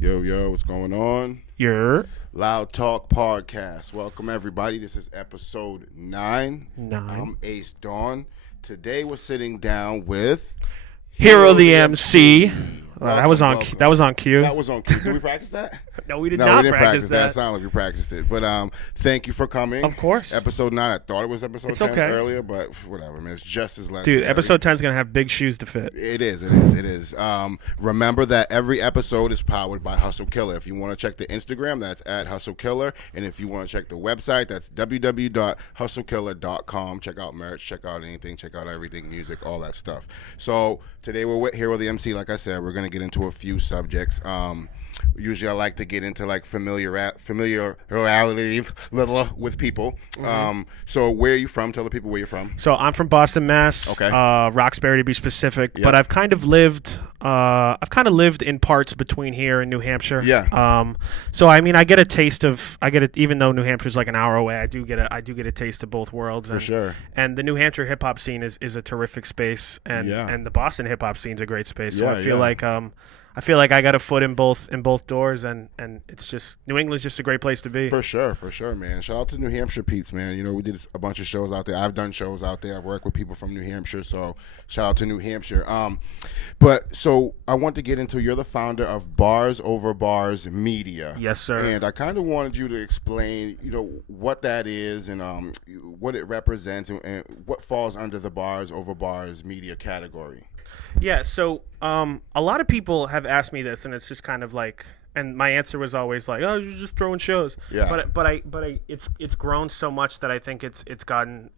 Yo, what's going on? Your Loud Talk Podcast. Welcome, everybody. This is episode 9. I'm Ace Dawn. Today, we're sitting down with Hero the MC. That was on. Welcome. That was on cue. That was on cue. Did we practice that? No, we did No, not we didn't practice that. that. It sounded like we practiced it. But thank you for coming. Of course. Episode 9. I thought it was episode It's 10 okay. earlier, but whatever, man. It's just as legendary. Dude, episode 10 is gonna have big shoes to fit. It is. Remember that every episode is powered by Hustle Killer. If you want to check the Instagram, that's at Hustle Killer. And if you want to check the website, that's www.hustlekiller.com. Check out merch, check out anything, check out everything, music, all that stuff. So today we're with Hero the MC. Like I said, we're going to get into a few subjects. Usually I like to get into like familiarity with people. So where are you from? Tell the people where you're from. So I'm from Boston, Mass. Okay. Roxbury to be specific. Yep. But I've kind of lived in parts between here and New Hampshire. Yeah. So I mean, I get a taste of. Even though New Hampshire's like an hour away, I do get a taste of both worlds. For sure. And the New Hampshire hip hop scene is a terrific space, and Yeah. and the Boston hip hop scene is a great space. So Yeah, I feel yeah. like I feel like I got a foot in both doors, and it's just New England's just a great place to be. For sure, man. Shout out to New Hampshire Pete's, man. You know, we did a bunch of shows out there. I've done shows out there. I've worked with people from New Hampshire, so shout out to New Hampshire. But so I want to get into, you're the founder of Bars Over Bars Media. Yes, sir. And I kind of wanted you to explain, you know, what that is and what it represents and what falls under the Bars Over Bars Media category. Yeah, so a lot of people have asked me this, and it's just kind of like, and my answer was always like, "Oh, you're just throwing shows." Yeah. But it's grown so much that I think it's gotten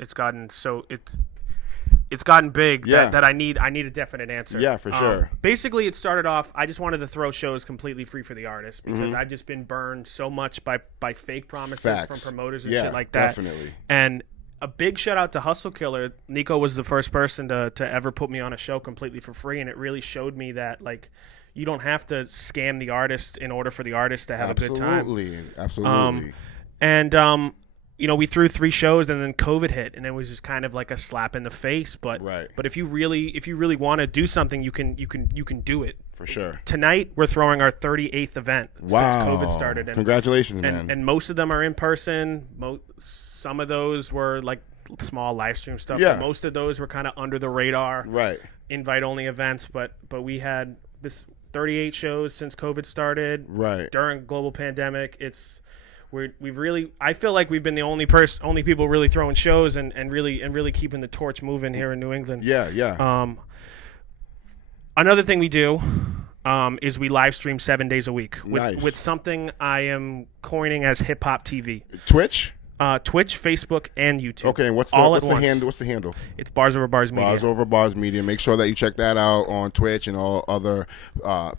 big Yeah. that I need a definite answer. Yeah, for sure. Basically, it started off. I just wanted to throw shows completely free for the artist Mm-hmm. because I've just been burned so much by fake promises Facts. from promoters and Yeah, shit like that. definitely. And a big shout out to Hustle Killer. Nico was the first person to ever put me on a show completely for free, and it really showed me that like you don't have to scam the artist in order for the artist to have a good time. Absolutely. You know, we threw 3 shows, and then COVID hit, and it was just kind of like a slap in the face. But Right. but if you really want to do something, you can do it. For sure. Tonight we're throwing our 38th event Wow. since COVID started. And, Congratulations, man. and most of them are in person. Some of those were like small live stream stuff. Yeah. But most of those were kind of under the radar, Right. invite only events. But we had this 38 shows since COVID started. Right. During global pandemic, I feel like we've been the only people really throwing shows and really keeping the torch moving here in New England. Yeah. Another thing we do is we live stream 7 days a week Nice. with something I am coining as hip hop TV. Twitch? Twitch, Facebook, and YouTube. Okay, and what's the handle? What's the handle? It's Bars Over Bars Media. Bars Over Bars Media. Make sure that you check that out on Twitch and all other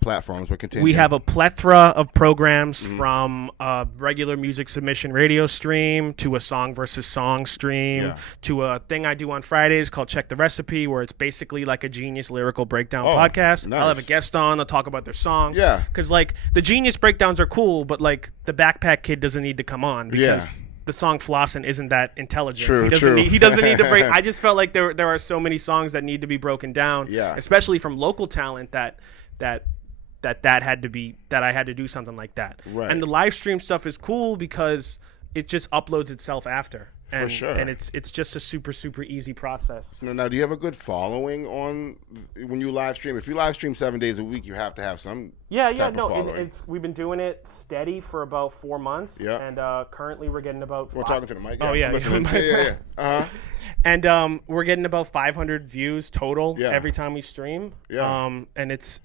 platforms. But continue. We have a plethora of programs from a regular music submission radio stream to a song versus song stream Yeah. to a thing I do on Fridays called Check the Recipe, where it's basically like a Genius lyrical breakdown Oh, podcast. nice. I'll have a guest on. They'll talk about their song. Yeah. Because like the Genius breakdowns are cool, but like the Backpack Kid doesn't need to come on because the song Flossin' isn't that intelligent. True, He doesn't need to break. I just felt like there are so many songs that need to be broken down. Yeah. Especially from local talent that had to be, that I had to do something like that. Right. And the live stream stuff is cool because it just uploads itself after. And, sure. And it's just a super, super easy process. Now, do you have a good following on when you live stream? If you live stream 7 days a week, you have to have some type of following. We've been doing it steady for about 4 months. Yeah. And currently we're getting about We're talking to the mic. Oh, yeah. Listening. Yeah. Uh-huh. And we're getting about 500 views total every time we stream. Yeah. And it's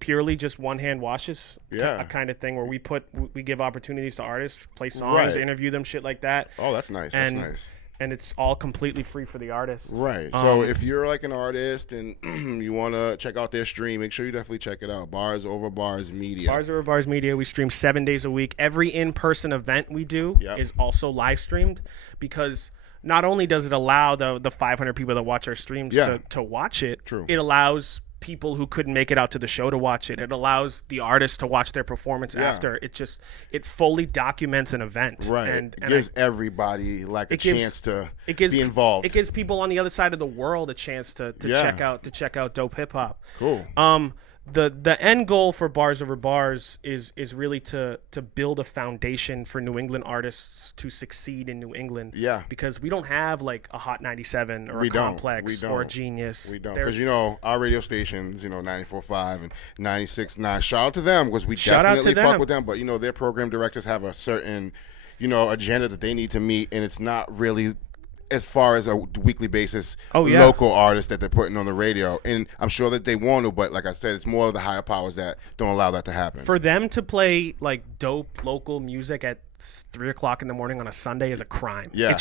purely just one hand washes. Yeah. A kind of thing where we give opportunities to artists, play songs, Right. interview them, shit like that. Oh, that's nice. And, That's nice. And it's all completely free for the artist. Right. So if you're like an artist and you want to check out their stream, make sure you definitely check it out. Bars Over Bars Media. Bars Over Bars Media, we stream 7 days a week. Every in-person event we do is also live streamed because not only does it allow the 500 people that watch our streams to watch it, True. It allows people who couldn't make it out to the show to watch it. It allows the artist to watch their performance after. It fully documents an event. Right. And it gives everybody like a chance to be involved. It gives people on the other side of the world a chance to check out dope hip hop. Cool. the end goal for Bars Over Bars is really to build a foundation for New England artists to succeed in New England. Yeah. Because we don't have like a Hot 97 or We a don't. Complex or a Genius. We don't. There's- Because, you know, our radio stations, you know, 94.5 and 96.9, shout out to them because we Shout out to definitely fuck them. with them. But, you know, their program directors have a certain, you know, agenda that they need to meet, and it's not really as far as a weekly basis local artists that they're putting on the radio. And I'm sure that they want to, but like I said, it's more of the higher powers that don't allow that to happen. For them to play like dope local music at 3 o'clock in the morning on a Sunday is a crime. Yeah. It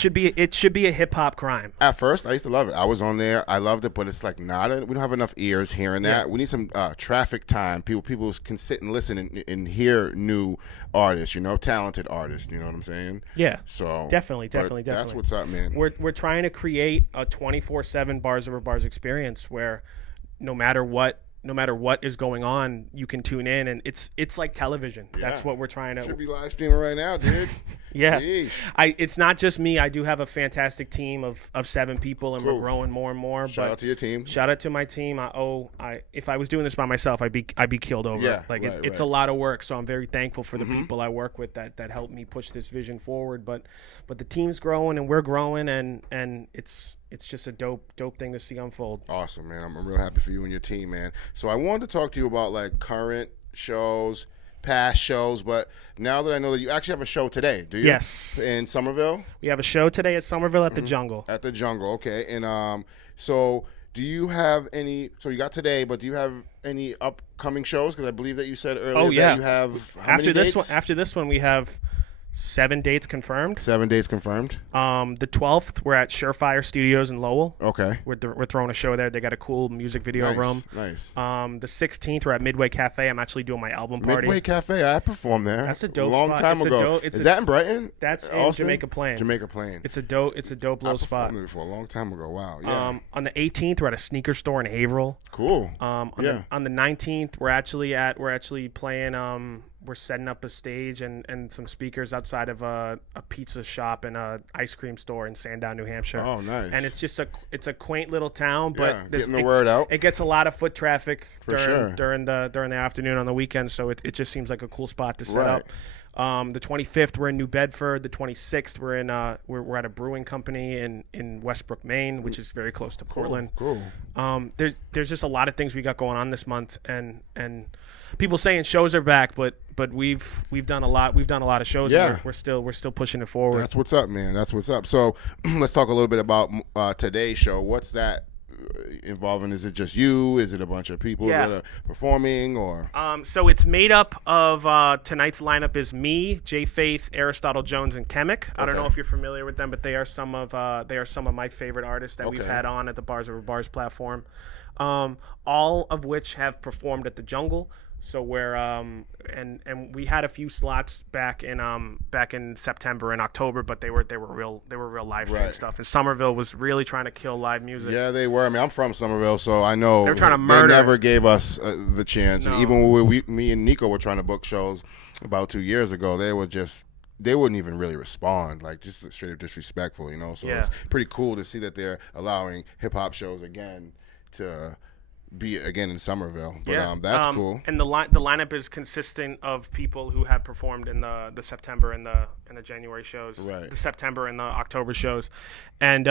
should be a hip hop crime. At first, I used to love it. I was on there. I loved it, but it's like we don't have enough ears hearing that. Yeah. We need some traffic time. People can sit and listen and hear new artists, you know, talented artists. You know what I'm saying? Yeah. So Definitely. That's what's up, man. We're trying to create a 24/7 Bars Over Bars experience where no matter what is going on, you can tune in, and it's like television. That's what we're trying to. Should be live streaming right now, dude. Yeah. Jeez. It's not just me. I do have a fantastic team of 7 people, and Cool. we're growing more and more. Shout out to your team. Shout out to my team. If I was doing this by myself, I'd be killed over. Yeah, It's a lot of work, so I'm very thankful for the people I work with that help me push this vision forward. But the team's growing and we're growing, and it's just a dope thing to see unfold. Awesome, man. I'm real happy for you and your team, man. So I wanted to talk to you about like current shows, past shows, but now that I know that you actually have a show today, do you? Yes. In Somerville? We have a show today at Somerville at the Jungle. At the Jungle, okay. And so do you have any? So you got today, but do you have any upcoming shows? Because I believe that you said earlier that you have how many dates? After this one, we have 7 dates confirmed. 7 dates confirmed. The 12th, we're at Surefire Studios in Lowell. Okay. We're throwing a show there. They got a cool music video room. Nice. The 16th, we're at Midway Cafe. I'm actually doing my album party. Midway Cafe, I performed there. That's a dope long spot. time ago. Is that in Brighton? That's in Austin? Jamaica Plain. Jamaica Plain. It's a dope little spot. I performed there for a long time ago. Wow. Yeah. On the 18th, we're at a sneaker store in Haverhill. Cool. On the 19th, we're actually playing. We're setting up a stage and some speakers outside of a pizza shop and a ice cream store in Sandown, New Hampshire. Oh, nice. And it's just a quaint little town, but getting the word out. It gets a lot of foot traffic sure. during the afternoon on the weekend, so it just seems like a cool spot to set Right. up. The 25th, we're in New Bedford. The 26th, we're in we're at a brewing company in Westbrook, Maine, which is very close to Portland. Cool. There's just a lot of things we got going on this month, and people saying shows are back, but we've done a lot. We've done a lot of shows. Yeah. And we're still pushing it forward. That's what's up, man. That's what's up. So let's talk a little bit about today's show. What's that involving? Is it just you? Is it a bunch of people that are performing, or? So it's made up of tonight's lineup is me, Jay Faith, Aristotle Jones, and Chemic. I don't know if you're familiar with them, but they are some of my favorite artists that we've had on at the Bars Over Bars platform. All of which have performed at the Jungle. So we're and we had a few slots back in September and October, but they were real live stream stuff. And Somerville was really trying to kill live music. Yeah, they were. I mean, I'm from Somerville, so I know they were trying to murder. They never gave us the chance. No. And even when me and Nico were trying to book shows about 2 years ago, they wouldn't even really respond, like just straight up disrespectful, you know. So it's pretty cool to see that they're allowing hip hop shows again to be again in Somerville, but that's cool. And the lineup is consistent of people who have performed in the September and the January shows, right? The September and the October shows, and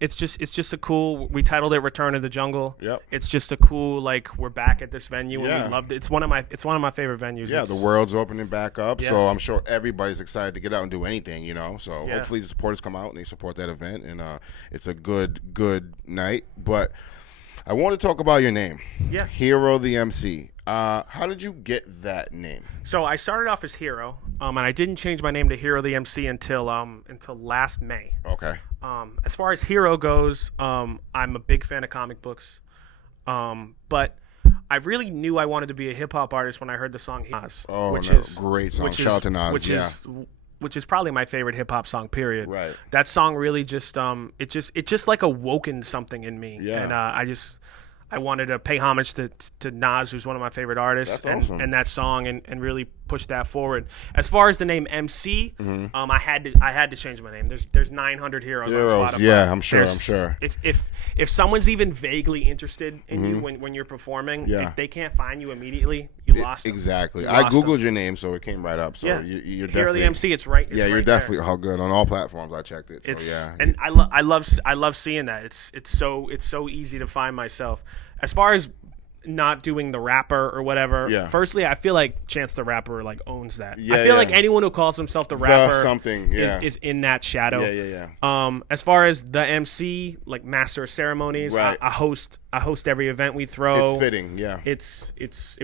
it's just a cool. We titled it "Return to the Jungle." Yep. It's just a cool we're back at this venue and we loved it. It's one of my favorite venues. Yeah, the world's opening back up, so I'm sure everybody's excited to get out and do anything, you know. So hopefully the supporters come out and they support that event, and it's a good night, but. I want to talk about your name. Yeah. Hero the MC. How did you get that name? So I started off as Hero, and I didn't change my name to Hero the MC until last May. Okay. As far as Hero goes, I'm a big fan of comic books, but I really knew I wanted to be a hip hop artist when I heard the song Nas. Oh, great song. Shout out to Nas. Which is probably my favorite hip hop song. Period. Right. That song really just it just like awoken something in me. Yeah. And I wanted to pay homage to Nas, who's one of my favorite artists, That's awesome. and that song, and really push that forward. As far as the name MC, I had to change my name. There's 900 heroes on Spotify. Yeah, I'm sure. If someone's even vaguely interested in you when you're performing, Yeah. if they can't find you immediately, you lost them. Exactly. You I lost googled them. your name, so it came right up. So Yeah. you're Hero definitely the MC. It's right. It's yeah, you're right there. definitely all good on all platforms. I checked it. So It's yeah, and I love seeing that. It's so easy to find myself. As far as not doing the rapper or whatever. Yeah. Firstly, I feel like Chance the Rapper like owns that. Yeah, I feel yeah. like anyone who calls himself the rapper something, yeah. is in that shadow. Yeah. As far as the MC, like master of ceremonies, Right. I host every event we throw. It's fitting, yeah. It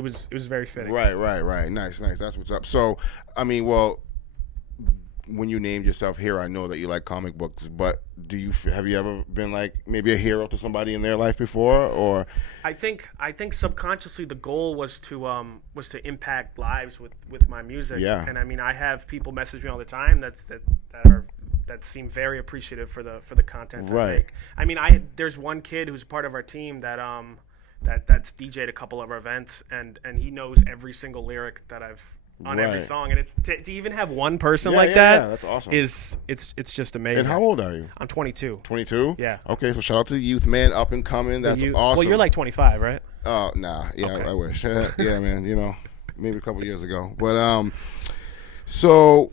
was very fitting. Right. Nice. That's what's up. So, I mean, well, when you named yourself Hero, I know that you like comic books, but have you ever been like maybe a hero to somebody in their life before, or? I think subconsciously the goal was to impact lives with my music. Yeah. And I mean, I have people message me all the time that seem very appreciative for the content I Right. make. I mean, there's one kid who's part of our team that's DJ'd a couple of our events, and he knows every single lyric that I've on every Right. song, and it's to even have one person Yeah, like yeah, that yeah, that's awesome. it's just amazing. And how old are you? I'm 22. 22? Yeah. Okay, so shout out to the youth, man, up and coming. That's awesome. Well, you're like 25, right? Oh, nah. Yeah, Okay. I wish. Yeah, man. You know, maybe a couple years ago. But so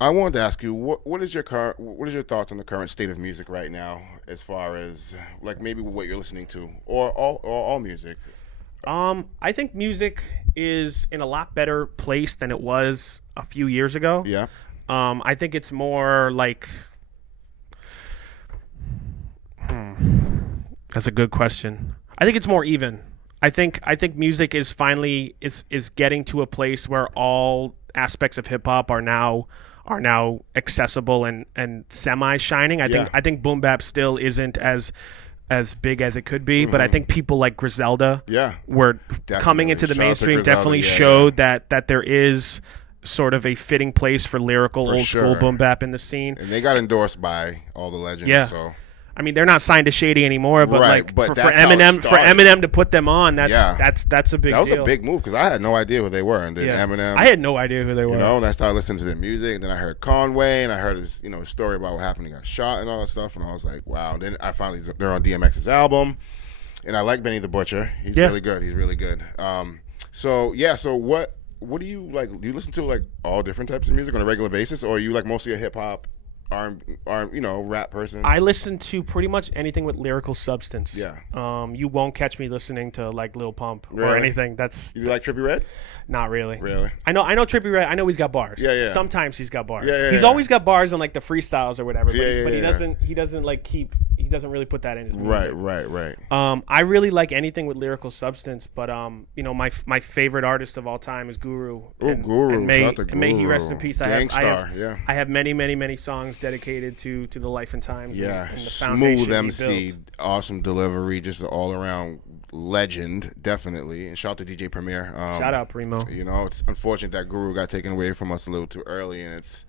I wanted to ask you, what is your thoughts on the current state of music right now, as far as like maybe what you're listening to, or all music? I think music is in a lot better place than it was a few years ago. Yeah. I think it's more like. That's a good question. I think it's more even. I think music is finally is getting to a place where all aspects of hip hop are now accessible and semi shining. I think boom bap still isn't as big as it could be, but I think people like Griselda were coming into the Shout out to mainstream Griselda, definitely yeah, showed that there is sort of a fitting place for lyrical For old sure. school boom bap in the scene. And they got endorsed by all the legends. Yeah. So I mean, they're not signed to Shady anymore, but Right, like but for that's how it started. Eminem to put them on, that's Yeah. that's a big that was deal. a big move, because I had no idea who they were. And then Eminem, I had no idea who they were. you know, and I started listening to their music. And then I heard Conway, and I heard his story about what happened. He got shot and all that stuff. And I was like, wow. And then I finally, they're on DMX's album. And I like Benny the Butcher. He's really good. He's really good. So what do you like? Do you listen to like all different types of music on a regular basis, or are you like mostly a hip hop, rap person? I listen to pretty much anything with lyrical substance. Yeah. You won't catch me listening to like Lil Pump or Really? anything. That's You like Trippie Redd? not really. Really? I know Trippie Redd. I know he's got bars. Yeah. Sometimes he's got bars. Yeah, he's yeah. always got bars on like the freestyles or whatever. But, Yeah, but he yeah. doesn't like he doesn't really put that in his music. Right. I really like anything with lyrical substance, but my favorite artist of all time is Guru. Guru. And may, Shout out to and may he Guru. rest in peace. Gangstar, I have many songs dedicated to the life and times. Yeah, and the foundation smooth he MC, built. awesome delivery, just an all around legend, definitely. And shout out to DJ Premier. Shout out Primo. You know, it's unfortunate that Guru got taken away from us a little too early, and it's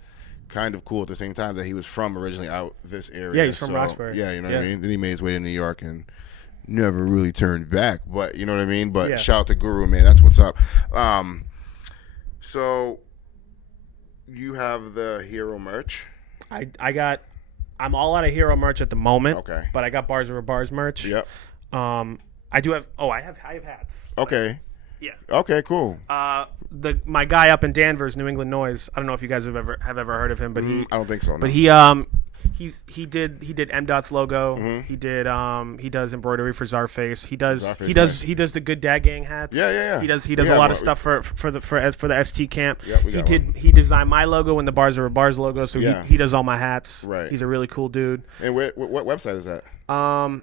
kind of cool at the same time that he was from originally out this area. Yeah, he's from Roxbury. Yeah, you know what I mean? Then he made his way to New York and never really turned back. But you know what I mean? But shout out to Guru, man. That's what's up. So you have the Hero merch. I'm all out of Hero merch at the moment. Okay. But I got Bars Over Bars merch. Yep. I do have. I have hats. Okay. Yeah. Okay, cool. My guy up in Danvers, New England Noise. I don't know if you guys have ever heard of him, but I don't think so. No. But he did M.Dot's logo. Mm-hmm. He does embroidery for Czarface. He does Czarface, he does the Good Dad Gang hats. Yeah. He does a lot of stuff for the ST camp. Yeah, He designed my logo and the Bars Over Bars logo, so he does all my hats. Right. He's a really cool dude. And what website is that? I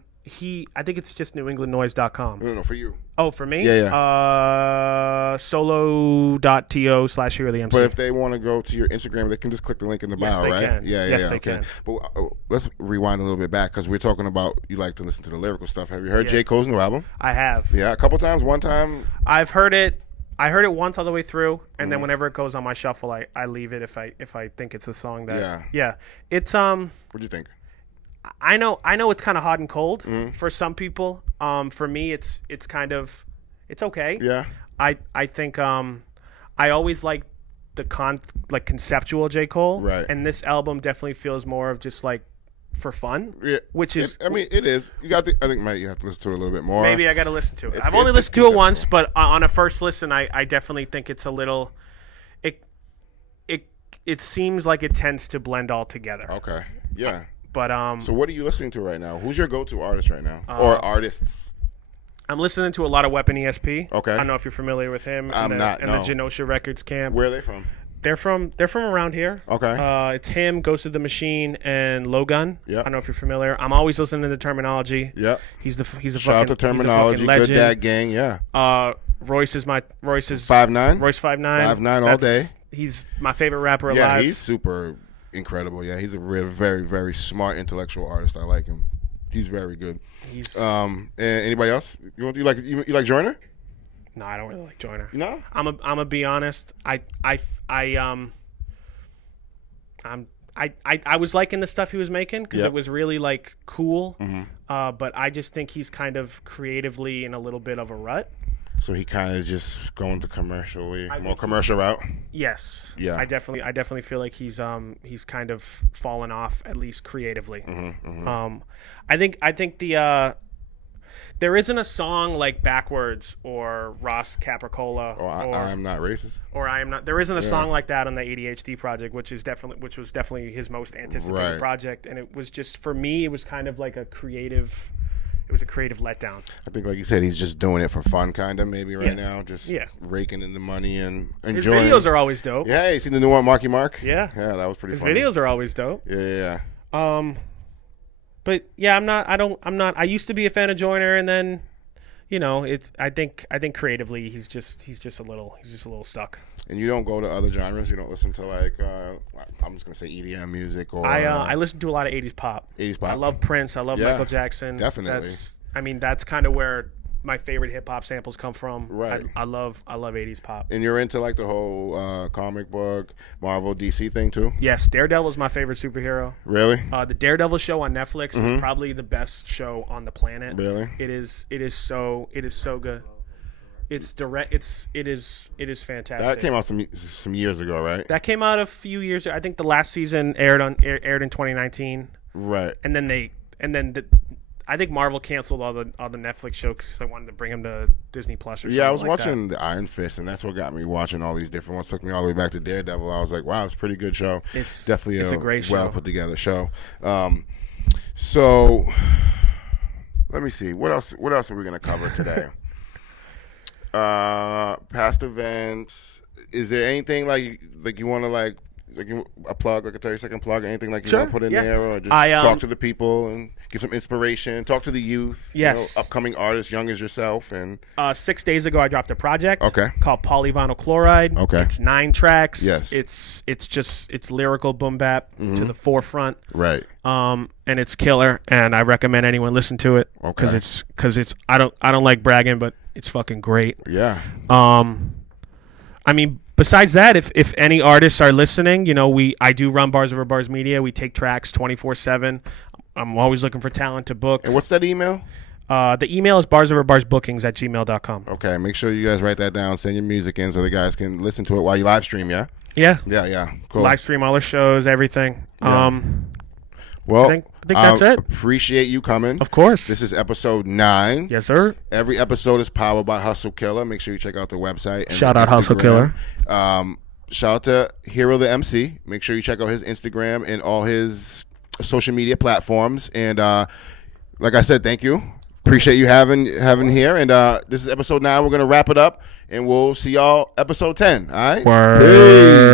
think it's just newenglandnoise.com. No, for you. Oh, for me? Yeah. Solo.to/Hero the MC. But if they want to go to your Instagram, they can just click the link in the bio, they right? can. Yeah, Yes, they okay. can. But let's rewind a little bit back, because we're talking about you like to listen to the lyrical stuff. Have you heard Yeah. J. Cole's new album? I have. Yeah, a couple times. One time. I've heard it. I heard it once all the way through, and Mm-hmm. then whenever it goes on my shuffle, I leave it if I think it's a song that. Yeah. It's What'd you think? I know it's kind of hot and cold Mm-hmm. for some people. For me, it's kind of it's okay. Yeah. I think I always like the conceptual J. Cole, Right. And this album definitely feels more of just like for fun, Yeah. which is I mean, it is. You got to. I think you have to listen to it a little bit more. maybe I got to listen to it. It's I've good. only listened It's to it once, conceptual. but on a first listen, I definitely think it's a little. It seems like it tends to blend all together. Okay. Yeah. But So what are you listening to right now? Who's your go-to artist right now, or artists? I'm listening to a lot of Weapon ESP. Okay. I don't know if you're familiar with him. I'm not, And no. the Genosha Records camp. Where are they from? They're from around here. Okay. It's him, Ghost of the Machine, and Logun. Yep. I don't know if you're familiar. I'm always listening to Terminology. Yep. He's a Shout fucking, out to Terminology. he's a fucking Good legend. Dad Gang. Yeah. Royce is 5'9". Royce 5'9". 5'9" all day. He's my favorite rapper Yeah, alive. he's super incredible. Yeah, he's a very, very smart intellectual artist. I like him. He's very good. And anybody else? You like Joyner? No, I don't really like Joyner. No. I'm a be honest. I was liking the stuff he was making because Yep. it was really like cool. Mm-hmm. But I just think he's kind of creatively in a little bit of a rut. So he kind of just going the I more think commercial route. Yes. Yeah. I definitely feel like he's kind of fallen off at least creatively. Mm-hmm. I think the there isn't a song like Backwards or Ross Capricola I am not racist. or I am not. There isn't a song like that on the ADHD project, which was definitely his most anticipated Right. project, and it was just for me. It was kind of like a creative. It was a creative letdown. I think, like you said, he's just doing it for fun, kind of maybe right Yeah. now, just Yeah. raking in the money and His enjoying. videos are always dope. Yeah, you seen the new one, Marky Mark? Yeah. Yeah, that was pretty His funny. videos are always dope. Yeah. But yeah, I'm not. I used to be a fan of Joyner, and then, I think creatively he's just a little stuck. And you don't go to other genres. You don't listen to like I'm just gonna say EDM music or I listen to a lot of 80s pop. 80s pop. I love Prince. I love Yeah, Michael Jackson. definitely. That's kind of where my favorite hip hop samples come from. Right. I love 80s pop. And you're into like the whole comic book, Marvel, DC thing too. Yes, Daredevil is my favorite superhero. Really? The Daredevil show on Netflix is probably the best show on the planet. Really? It is so good. It's direct. It is fantastic. That came out some years ago, right? That came out a few years. I think the last season aired in 2019, Right. and then I think Marvel canceled all the Netflix shows because they wanted to bring them to Disney Plus or something. Yeah, I was like watching the Iron Fist, and that's what got me watching all these different ones. Took me all the way back to Daredevil. I was like, wow, it's a pretty good show. It's Definitely a great show. well put together show. So let me see. What else are we gonna cover today? Past events. Is there anything like you want to like a plug, like a 30-second plug, or anything like you Sure, want to put in yeah. there, or just talk to the people and give some inspiration, talk to the youth, Yes. upcoming artists, young as yourself, and 6 days ago, I dropped a project. Okay. Called Polyvinyl Chloride. Okay. It's 9 tracks. Yes. It's lyrical boom bap to the forefront. right. And it's killer, and I recommend anyone listen to it Okay. because it's I don't like bragging, but it's fucking great. Yeah. I mean, besides that, if any artists are listening, I do run Bars Over Bars Media. We take tracks 24/7. I'm always looking for talent to book. And what's that email? The email is barsoverbarsbookings@gmail.com. Okay, make sure you guys write that down. Send your music in so the guys can listen to it while you live stream. Yeah. Yeah. Yeah. Cool. Live stream all the shows, everything. Yeah. Well, I think that's it. Appreciate you coming. Of course. This is episode 9. Yes, sir. Every episode is powered by Hustle Killer. Make sure you check out the website. And Shout the out Hustle Instagram. Killer. Shout out to Hero the MC. Make sure you check out his Instagram and all his social media platforms. And like I said, thank you. Appreciate you having here. And this is episode 9. We're gonna wrap it up, and we'll see y'all episode 10. All right. Word. Peace.